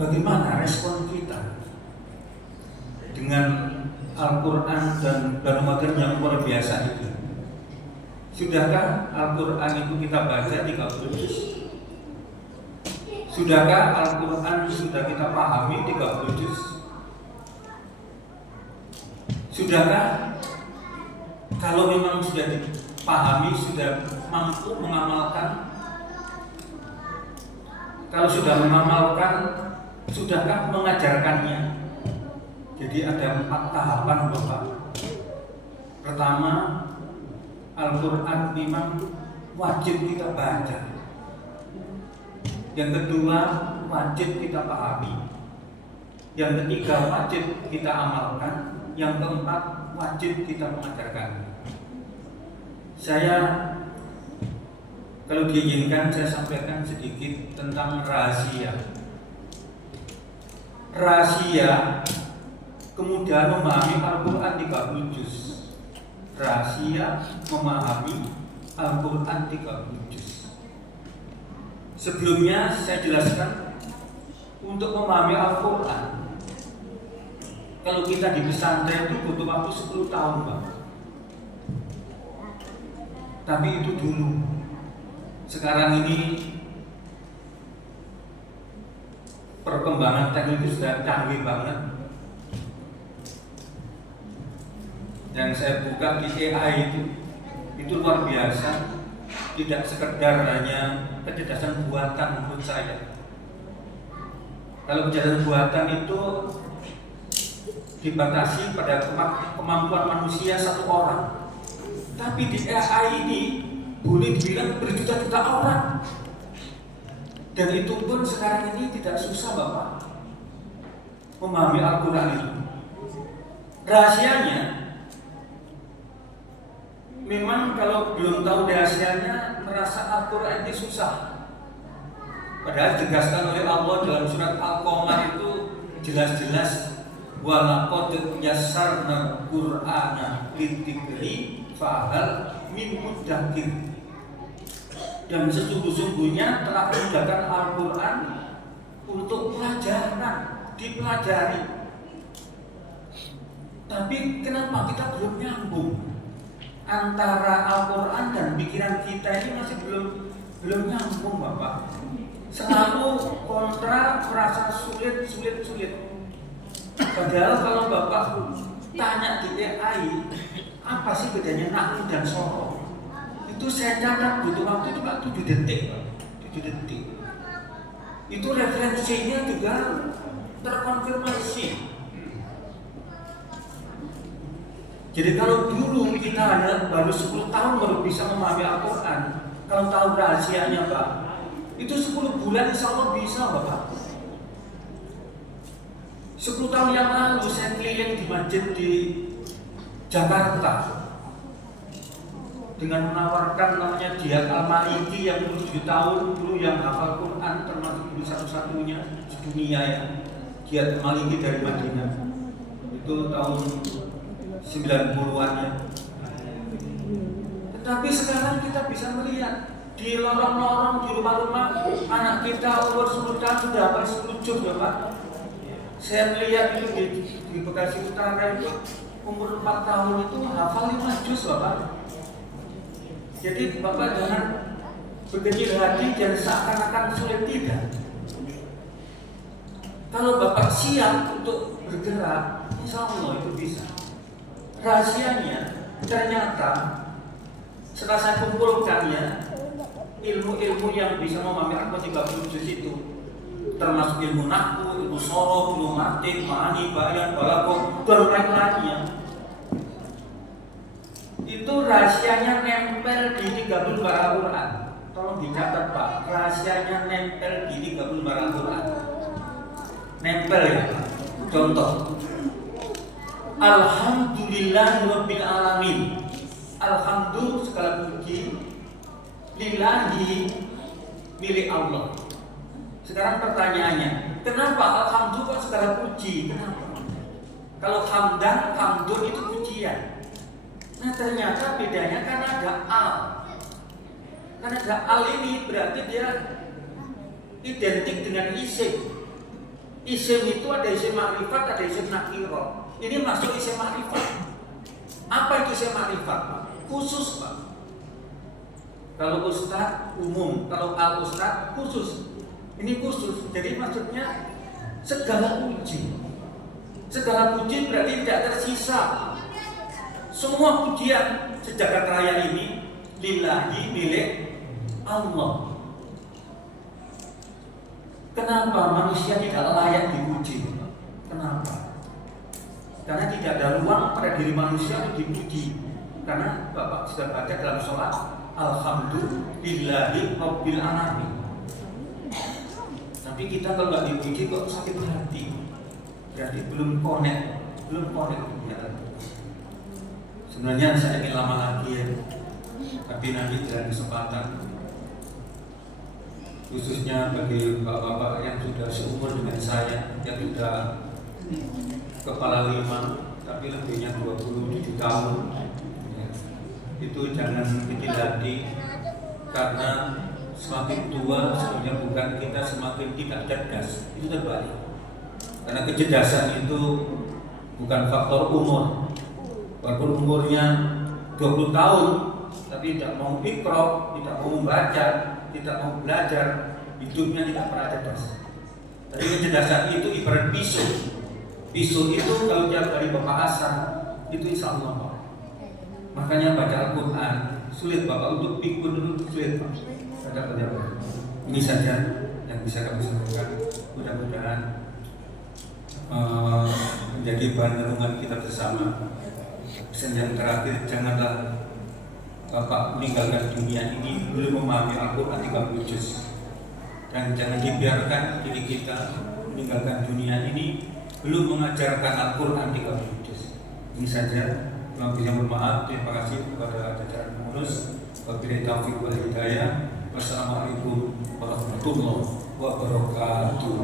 bagaimana respon kita dengan Al-Quran dan Ramadan yang luar biasa itu? Sudahkah Al-Quran itu kita baca 30 juz? Sudahkah Al-Quran sudah kita pahami 30 juz? Sudahkah kalau memang sudah dipahami, sudah mampu mengamalkan? Kalau sudah mengamalkan, sudahkah mengajarkannya? Jadi ada 4 tahapan Bapak. Pertama, Al-Quran memang wajib kita baca. Yang kedua, wajib kita pahami. Yang ketiga, wajib kita amalkan. Yang keempat, wajib kita mengajarkan. Saya kalau diizinkan saya sampaikan sedikit tentang rahasia. Rahasia kemudian memahami Al-Quran 30 juz. Rahasia memahami Al-Quran 30 juz. Sebelumnya saya jelaskan, untuk memahami Al-Quran, kalau kita di pesantren itu butuh waktu 10 tahun Pak. Tapi itu dulu. Sekarang ini perkembangan teknologi sudah canggih banget. Yang saya buka di AI itu luar biasa. Tidak sekedar hanya kecerdasan buatan menurut saya. Kalau kecerdasan buatan itu dibatasi pada kemampuan manusia 1 orang. Tapi di AI ini boleh dibilang berjuta-juta orang. Dan itu pun sekarang ini tidak susah Bapak memahami Al-Quran itu. Rahasianya, memang kalau belum tahu rahasianya merasa Al-Quran ini susah. Padahal ditegaskan oleh Allah dalam surat Al-Qamar itu jelas-jelas, walaqad yassarna Qur'ana lidzikri fahal min mudzakir. Dan sesungguhnya telah memudahkan Al-Quran untuk pelajaran, dipelajari. Tapi kenapa kita belum nyambung antara Al-Quran dan pikiran kita ini masih belum nyambung Bapak. Selalu kontra, merasa sulit. Padahal kalau Bapak tanya di AI, apa sih bedanya nahwu dan soroh? Itu saya catat butuh waktu itu Pak 7 detik Pak. 7 detik. Itu referensinya juga terkonfirmasi. Jadi kalau dulu kita hanya baru 10 tahun baru bisa memahami Al-Quran, kalau tahu rahasianya Pak, itu 10 bulan insya Allah bisa Bapak. 10 tahun yang lalu saya keliling di masjid di Jakarta dengan menawarkan namanya Jihad Al-Maliki yang 7 tahun dulu yang hafal Quran, termasuk dulu satu-satunya di dunia ya, Jihad Al-Maliki dari Madinah. Itu tahun 90-an ya. Tetapi sekarang kita bisa melihat di lorong-lorong, di rumah-rumah anak kita umur 10 tahun sudah hafal 10 juz ya Pak. Saya melihat itu di Bekasi Utara itu umur 4 tahun itu hafal 5 juz Bapak. Jadi Bapak jangan berkecil hati dan seakan-akan sulit, tidak. Kalau Bapak siap untuk bergerak, insya Allah itu bisa. Rahasianya ternyata setelah saya kumpulkannya, ilmu-ilmu yang bisa memahami Al-Quran 30 juz itu, termasuk ilmu nahwu, ilmu soroh, ilmu mantik, ma'ani, bayan, balaghah, dan lain-lainnya. Itu rahasianya nempel di 30 lembar Al-Quran. Tolong dicatat Pak, rahasianya nempel di 30 lembar Al-Quran. Nempel ya Pak. Contoh, Alhamdulillahirabbil alamin. Alhamdulillah segala puji lillahi, milik Allah. Sekarang pertanyaannya, kenapa alhamdulillah segala puji? Kenapa? Kalau hamdan, hamdun itu pujian. Nah ternyata bedanya karena ada al. Karena ada al ini berarti dia identik dengan isim. Isim itu ada isim makrifat, ada isim nakiro. Ini masuk isim makrifat. Apa itu isim makrifat, Pak? Khusus, Pak. Kalau ustaz umum, kalau al ustaz khusus. Ini khusus. Jadi maksudnya segala puji. Segala puji berarti tidak tersisa. Semua pujian sejagat raya ini lillahi, milik Allah. Kenapa manusia tidak layak dipuji? Kenapa? Karena tidak ada ruang pada diri manusia untuk dipuji. Karena Bapak sudah baca dalam sholat, alhamdulillahi rabbil alamin. Tapi kita kalau nggak dipuji kok sakit hati. Berarti belum connect ya. Sebenarnya saya ingin lama lagi ya, tapi nanti dalam kesempatan, khususnya bagi bapak-bapak yang sudah seumur dengan saya, yang sudah kepala 5 tapi lebihnya 27 tahun ya. Itu jangan kecil hati, karena semakin tua sebenarnya bukan kita semakin tidak cerdas, itu terbalik. Karena kecerdasan itu bukan faktor umur. Walaupun umurnya 20 tahun tapi tidak mau ikro, tidak mau membaca, tidak mau belajar, hidupnya tidak pernah cerdas. Tapi kecerdasan itu ibarat pisau. Pisau itu kalau tiap hari Bapak asah, itu insya Allah, Pak. Makanya baca Al-Quran sulit Bapak, untuk pikun dulu sulit, Pak. Ini saja yang bisa kami sampaikan. Mudah-mudahan menjadi bahan renungan kita bersama. Pesan yang terakhir, janganlah Bapak meninggalkan dunia ini belum memahami Al-Quran 30 juz. Dan jangan dibiarkan diri kita meninggalkan dunia ini belum mengajarkan Al-Quran 30 juz. Ini saja. Mohon maaf. Terima kasih kepada jajaran pengurus. Wabillahi taufiq wal hidayah. Wassalamualaikum warahmatullahi wabarakatuh.